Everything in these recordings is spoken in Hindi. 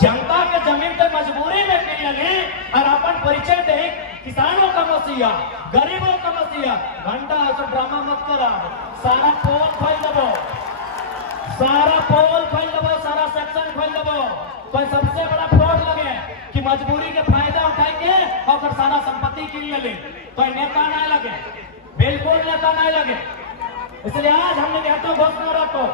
जनता के जमीन पे मजबूरी में मिलने और अपन परिचय दे किसानों का मसीहा, गरीबों का मसीहा। घंटा ऐसा ड्रामा मत करा, सारा पोल खोल दबो, सारा पोल खोल दबो, सारा सेक्शन खोल दबो। तो सबसे बड़ा फ्रॉड लगे कि मजबूरी के फायदा उठाएंगे और फिर सारा संपत्ति किन ले। तो नेता ना लगे, बिल्कुल नेता नहीं लगे। इसलिए आज हमने कहते घोषणा रखो,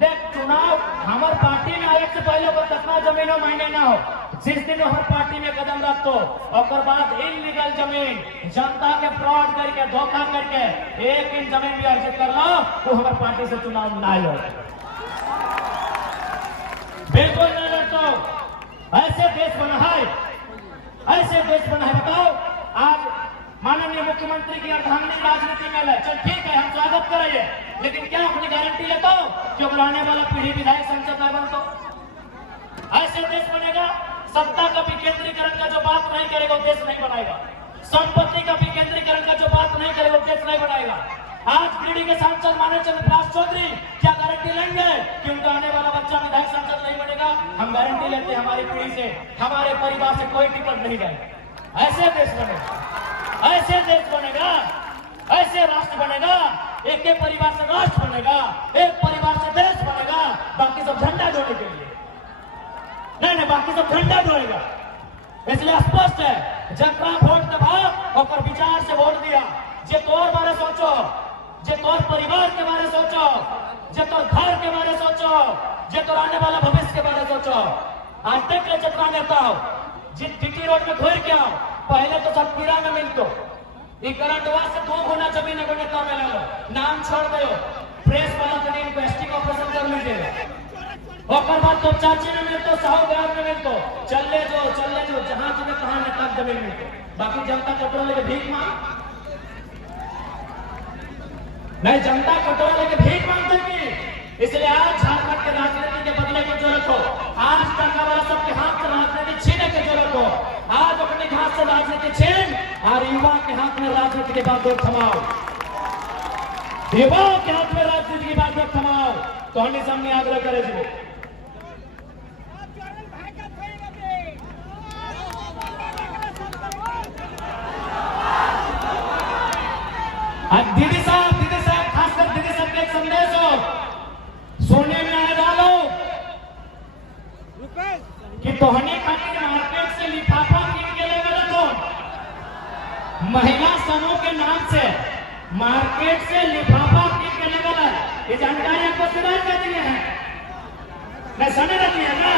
देख चुनाव हमारे पार्टी में आने से पहले को कितना जमीनों मायने ना हो। जिस दिन हर पार्टी में कदम रखो और बाद इनलीगल जमीन जनता के फ्रॉड करके धोखा करके एक इन जमीन भी अर्जित कर लो तो हमारे पार्टी से चुनाव ना लो, बिल्कुल नहीं लड़तो। ऐसे देश बना है, ऐसे देश बना है। बताओ आज माननीय मुख्यमंत्री की अर्धांगिनी राजनीति में है, चल ठीक है हम स्वागत करेंगे, लेकिन क्या अपनी गारंटी लेते हो कि अब आने वाला पीढ़ी विधायक संसद में बनता? ऐसे देश बनेगा। सत्ता का विकेंद्रीकरण का जो बात नहीं करेगा वो देश नहीं बनाएगा। संपत्ति का विकेंद्रीकरण का जो बात नहीं करेगा वो देश नहीं बनाएगा। आज गिरिडीह के सांसद माननीय चंद्रप्रकाश चौधरी क्या गारंटी लेंगे कि उनका आने वाला बच्चा विधायक संसद नहीं बनेगा? हम गारंटी लेते हैं हमारी पीढ़ी से, हमारे परिवार से कोई टिकट नहीं जाएगा। ऐसे देश बनेगा, ऐसे देश बनेगा, ऐसे राष्ट्र बनेगा। एक एक परिवार से राष्ट्र बनेगा, एक परिवार से देश बनेगा। बाकी सब झंडा जोड़ने के लिए नहीं, बाकी सब झंडा जोड़ेगा। इसलिए स्पष्ट है, जकरा वोट दबा और विचार से वोट दिया। जे तोर बारे सोचो, जे तोर परिवार के बारे सोचो, जे तोर घर के बारे सोचो, जे तोर आने वाला भविष्य के बारे सोचो। आज तक जतना नेता हो जिस टीटी रोड में घुर के आओ, पहले तो सब पीड़ा में मिलतो, करंटवा से 2 गुना जमीन एगो नेता में ले लो, नाम छोड़ दो, प्रेस वाला कहीं इन्वेस्टिंग ऑपरेशन कर लीजिए। और बाद तो चाची में मिलतो, साहूगार में मिलतो, चले जो जहां तुम्हें कहां नेता जमीन मिलतो। बाकी जनता कटोरा लेके भीख मांग नहीं, जनता कटोरा लेके भीख मांगते की। इसलिए आज झारखंड के राजनीति के बदले की जरूरत हो। आज टका वाला सबके हाथ से राजनीति छीने की जरूरत हो। आज अपने हाथ से राजनीति छीन और युवा के हाथ में राजनीति के बाद थमाओ, युवाओं के हाथ में राजनीति की बात थमाओ। तो हम सामने आग्रह करे जी दीदी साहब खासकर दीदी साहब का एक संदेश हो, सोने में आए डालो कि तोहनी खातिर मार्केट से लिफाफा कीन के ले गए तो महिला समूह के नाम से मार्केट से लिफाफा कीन के ले गए। ये जानकारी आपको सुनाई देती है, मैं सुन रही है ना?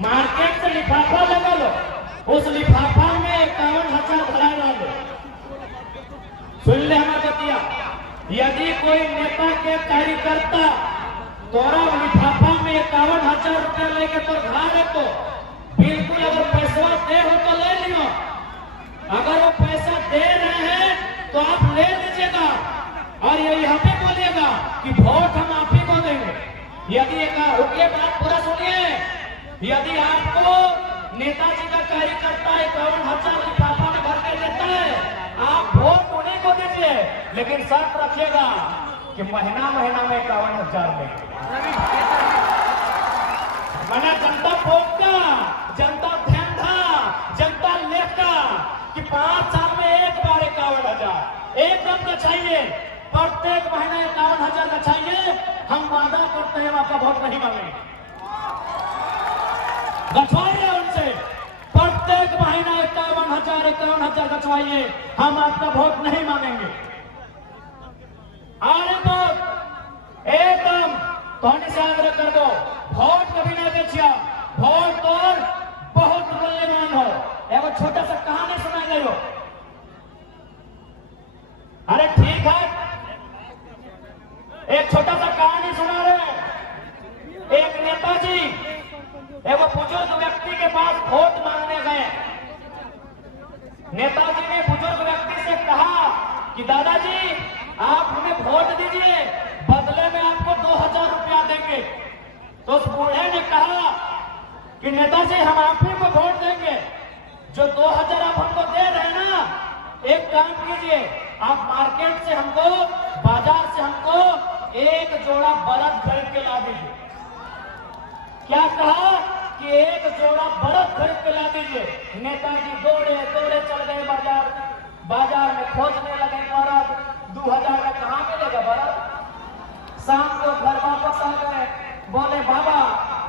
मार्केट से लिफाफा लगा लो, उस लिफाफा में 51,000 भरा डालो। सुन ले हमारा बतिया, यदि कोई नेता के कार्यकर्ता तोरा लिफाफा में 51,000 रुपया लेके तो घर है तो बिल्कुल अगर पैसा दे हो तो ले लियो। अगर वो पैसा दे रहे हैं तो आप ले लीजिएगा और ये यहाँ पे बोलिएगा कि वोट हम आप ही को देंगे। यदि रुकिए बात पूरा सुनिए, यदि आपको नेताजी का कार्यकर्ता 51,000 लिफाफा में भर के देता है, आप वोट उन्हीं को दीजिए, लेकिन शर्त रखिएगा कि महीना में 51,000 देंगे। मैंने जनता भोगता, जनता ध्यान था, जनता लेता कि 5 साल में एक बार 51,000 एकदम का चाहिए, प्रत्येक महीने 51,000 का चाहिए। हम वादा करते हैं आपका वोट नहीं मांगेंगे, गछवाइए उनसे, प्रत्येक महीना 51,000 गछवाइए, हम आपका वोट नहीं मांगेंगे। आने वोट एकदम तो से आग्रह कर दो, वोट कभी ना बेचिया, वोट तो बहुत मूल्यवान हो। एगो छोटा सा कहानी सुना गई हो, अरे ठीक है, एक छोटा सा कहानी सुना रहे। एक नेताजी एगो बुजुर्ग व्यक्ति के पास वोट मांगने गए। नेताजी ने बुजुर्ग व्यक्ति से कहा कि दादाजी आप हमें वोट दीजिए, बदले में आपको 2,000 रुपया देंगे। तो उस बूढ़े ने कहा कि नेताजी हम आप ही को वोट देंगे, जो 2,000 आप हमको दे रहे हैं ना, एक काम कीजिए, आप मार्केट से हमको, बाजार से हमको एक जोड़ा बलद खरीद के ला दीजिए। क्या कहा कि एक जोड़ा बर्फ खरीद के ला दीजिए। नेताजी दौड़े दौड़े चल गए बाजार, बाजार में खोजने लगे बर्फ। 2000 में कहाँ मिलेगा बर्फ। शाम को घर वापस आ गए, बोले बाबा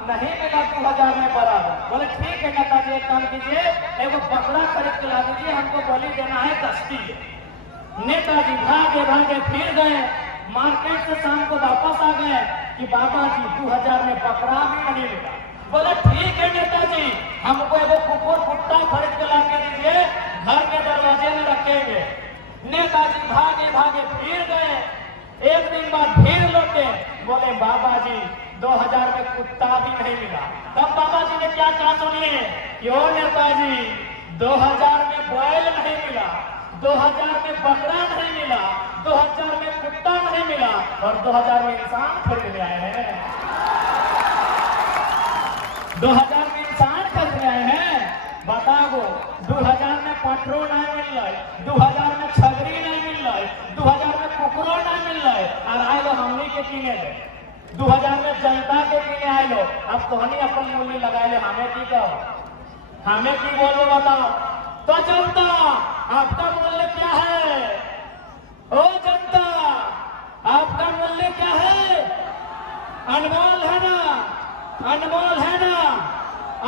नहीं मिला 2000 में बर्फ। बोले ठीक है नेताजी, एक काम कीजिए, एगो बकरा खरीद के ला दीजिए, हमको बलि देना है, कश्ती है। नेताजी भागे भागे फिर गए मार्केट से, शाम को वापस आ गए कि बाबा जी 2000 में बकरा भी नहीं मिला। बोले ठीक है नेताजी, हमको एगो कुकुर कुत्ता खरीद के ला के दीजिए, घर के दरवाजे में रखेंगे। नेताजी भागे भागे फिर गए, एक दिन बाद फिर लौटे, बोले बाबा जी 2000 में कुत्ता भी नहीं मिला। तब बाबा जी ने क्या कहा सुनिए, क्यों नेताजी 2000 में बैल नहीं मिला, 2000 में बकरा नहीं मिला, 2000 में कुत्ता नहीं मिला, और 2000 में इंसान खरीद आए हैं। 2000 में इंसान खरीद आए हैं। बताओ 2000 में पेट्रोल नहीं मिल रहा, 2000 में छगरी नहीं मिल रहा, 2000 में कुकरो नहीं मिल रहा, और आए लो हमनी के किने ले 2000 में जनता के किने आए लो। अब तो हनी अपन मूल्य लगाए ले, हमें की कहो, हमें की बोलो बताओ। तो जनता आपका मूल्य क्या है? ओ जनता आपका मूल्य क्या है? अनमोल है ना, अनमोल है ना,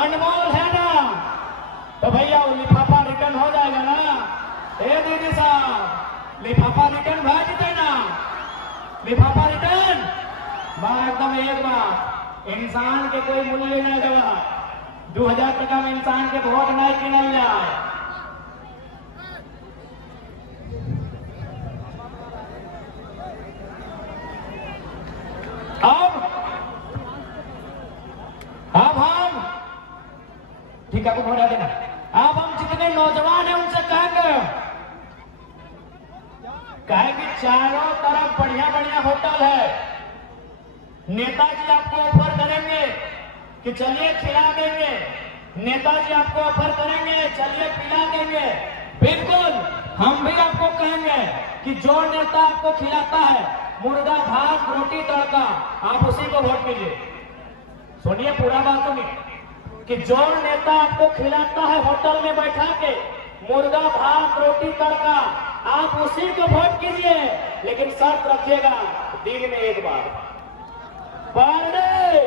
अनमोल है ना। तो भैया वो लिफाफा रिटर्न हो जाएगा ना। ए दीदी साहब लिफाफा रिटर्न भेज देना, लिफाफा रिटर्न। बात एकदम एक बात, इंसान के कोई मूल्य नहीं देगा। 2000 टका में इंसान के वोट नहीं किनल जाए। अब हम ठीक है, आपको भोट देना। अब हम जितने नौजवान हैं उनसे कहेंगे कि चारों तरफ बढ़िया बढ़िया होटल है, नेताजी आपको ऑफर करेंगे कि चलिए खिला देंगे, नेताजी आपको ऑफर करेंगे चलिए पिला देंगे। बिल्कुल हम भी आपको कहेंगे कि जो नेता आपको खिलाता है मुर्गा भात रोटी तड़का, आप उसी को वोट कीजिए। सुनिए पूरा बात सुनिए कि जो नेता आपको खिलाता है होटल में बैठा के मुर्गा भात रोटी तड़का, आप उसी को वोट कीजिए। लेकिन शर्त रखिएगा दिन में एक बार पर डे।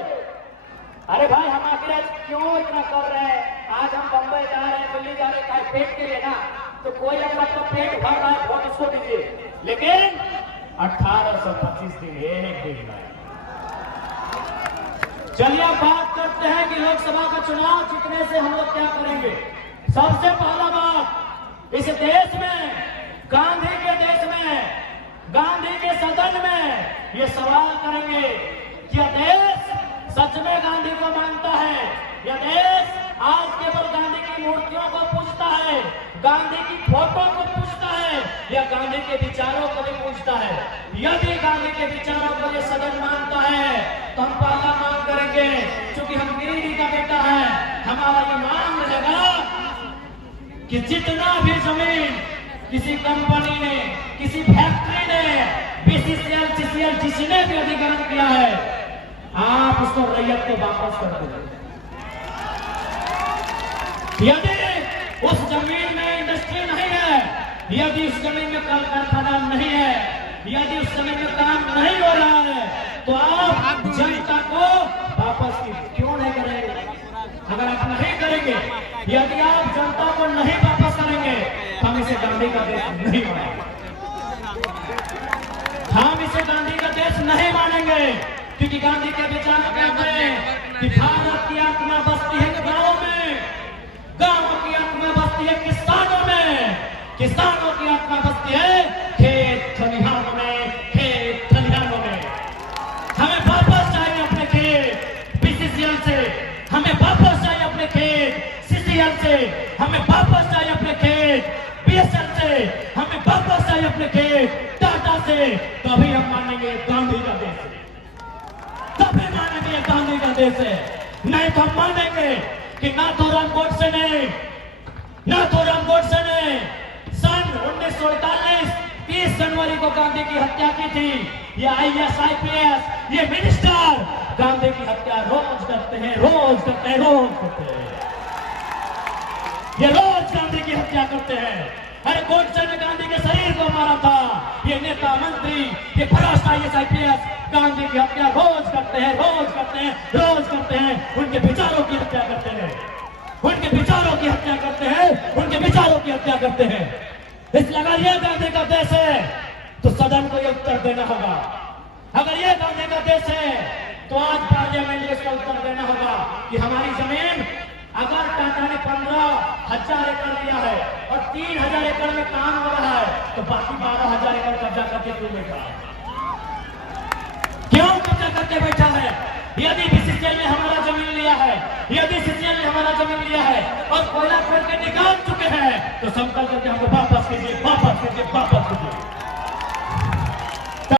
अरे भाई हम आखिर आज क्यों इतना कर रहे हैं? आज हम बंबई जा रहे हैं, दिल्ली जा रहे हैं, पेट के लिए ना। तो कोई अगर आपका पेट भर रहा है वोट उसको दीजिए, लेकिन 1825 दिन एक दिन में। चलिए अब बात करते हैं कि लोकसभा का चुनाव जीतने से हम लोग क्या करेंगे। सबसे पहला बात, इस देश में, गांधी के देश में, गांधी के सदन में ये सवाल करेंगे, क्या देश सच में गांधी को मानता है? यह देश आज केवल गांधी की मूर्तियों को पूजता है, गांधी की फोटो को पूजता है, या गांधी के विचारों को भी पूजता है? यदि गांधी के विचारों को ये सदन मानता है तो हम पहला मांग करेंगे, क्योंकि हम गिरिडीह का बेटा है, हमारा ये मांग रहेगा कि जितना भी जमीन किसी कंपनी ने, किसी फैक्ट्री ने, बीसीसीएल, सीसीएल जिसने भी अधिग्रहण किया है, आप उसको रैयत को वापस कर दो। यदि उस जमीन में इंडस्ट्री नहीं है, यदि उस जमीन में कल कारखाना नहीं है, यदि उस जमीन में काम नहीं हो रहा है, तो आप जनता को वापस क्यों नहीं करेंगे? अगर आप नहीं करेंगे, यदि आप जनता को नहीं वापस करेंगे, हम इसे गांधी का देश नहीं मानेंगे। हम इसे गांधी का देश नहीं मानेंगे, क्योंकि गांधी के विचार कहते हैं कि भारत की आत्मा बसती है गांवों में, गांवों की आत्मा बसती है किसानों में, किसानों की आत्मा बसती है खेत खलिहानों में, खेत खलिहानों में। हमें वापस चाहिए अपने खेत बीसीसीएल से, हमें वापस चाहिए अपने खेत सीसीएल से, हमें वापस चाहिए अपने खेत बीएसएल से, हमें वापस चाहिए अपने खेत टाटा से। तभी हम मानेंगे गांधी का देश है, तभी मानेंगे गांधी का देश है। नहीं तो हम मानेंगे कि नाथूराम गोडसे ने, नाथूराम गोडसे ने सन 1948 30 जनवरी को गांधी की हत्या की थी। ये IAS IPS ये मिनिस्टर गांधी की हत्या रोज करते हैं, रोज करते हैं, रोज करते हैं। ये रोज गांधी की हत्या करते हैं। अरे गोडसे ने गांधी के शरीर को मारा था। ये नेता मंत्री, ये भ्रष्ट IAS IPS गांधी की हत्या रोज करते हैं, रोज करते हैं, रोज करते हैं। उनके विचारों की हत्या करते हैं, उनके विचारों की हत्या करते हैं, उनके विचारों की हत्या करते हैं। इसलिए अगर ये गांधी का देश है तो सदन को ये उत्तर देना होगा। अगर ये गांधी का देश है तो आज पार्लियामेंट को इसका उत्तर देना होगा कि हमारी जमीन अगर टाटा ने 15,000 एकड़ दिया है और 3,000 एकड़ में काम हो रहा है तो बाकी 12,000 एकड़ कब्जा करके क्यों बैठा है? क्यों कब्जा करके बैठा है? यदि BCCL ने हमारा जमीन लिया है, यदि CCL ने हमारा जमीन लिया है और कोयला खोल के निकाल चुके हैं तो समतल करके हमको वापस कीजिए, वापस कीजिए, वापस